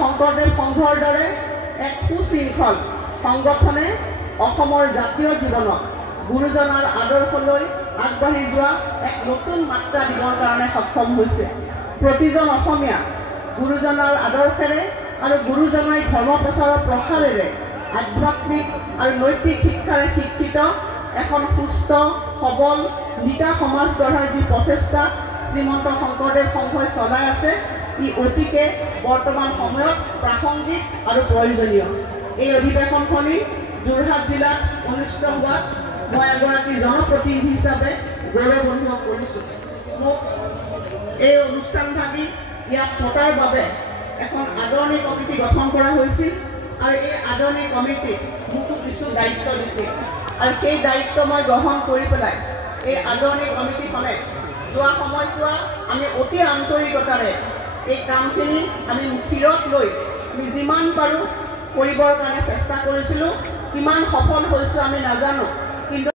শংকৰদেৱ সংঘৰ দৰে এক সুশৃংখল সংগঠনে অসমৰ জাতীয় জীৱনত গুৰুজনাৰ আদৰ্শলৈ আগবাঢ়ি যোৱা এক নতুন মাত্ৰা দিবৰ কাৰণে সক্ষম হৈছে। প্ৰতিজন অসমীয়া গুৰুজনাৰ আদৰ্শেৰে আৰু গুৰুজনাই ধৰ্ম প্ৰচাৰৰ প্ৰসাৰেৰে আধ্যাত্মিক আৰু নৈতিক শিক্ষাৰে শিক্ষিত এখন সুস্থ সবল নিকা সমাজ গঢ়াৰ যি প্ৰচেষ্টা শ্ৰীমন্ত শংকৰদেৱ সংঘই চলাই আছে, ই অতিকে বৰ্তমান সময়ত প্ৰাসংগিক আৰু প্ৰয়োজনীয়। এই অধিৱেশনখনি যোৰহাট জিলাত অনুষ্ঠিত হোৱাত মই এগৰাকী জনপ্ৰতিনিধি হিচাপে গৌৰৱ অনুভৱ কৰিছোঁ। মোক এই অনুষ্ঠানভাগী ইয়াত পতাৰ বাবে এখন আদৰণি কমিটি গঠন কৰা হৈছিল আৰু এই আদৰণি কমিটিত মোকো কিছু দায়িত্ব দিছিল আৰু সেই দায়িত্ব মই গ্ৰহণ কৰি পেলাই এই আদৰণি কমিটিখনে যোৱা সময়ছোৱা আমি অতি আন্তৰিকতাৰে এই কামখিনি আমি শিৰত লৈ আমি যিমান পাৰোঁ কৰিবৰ কাৰণে চেষ্টা কৰিছিলোঁ। কিমান সফল হৈছোঁ আমি নাজানো, কিন্তু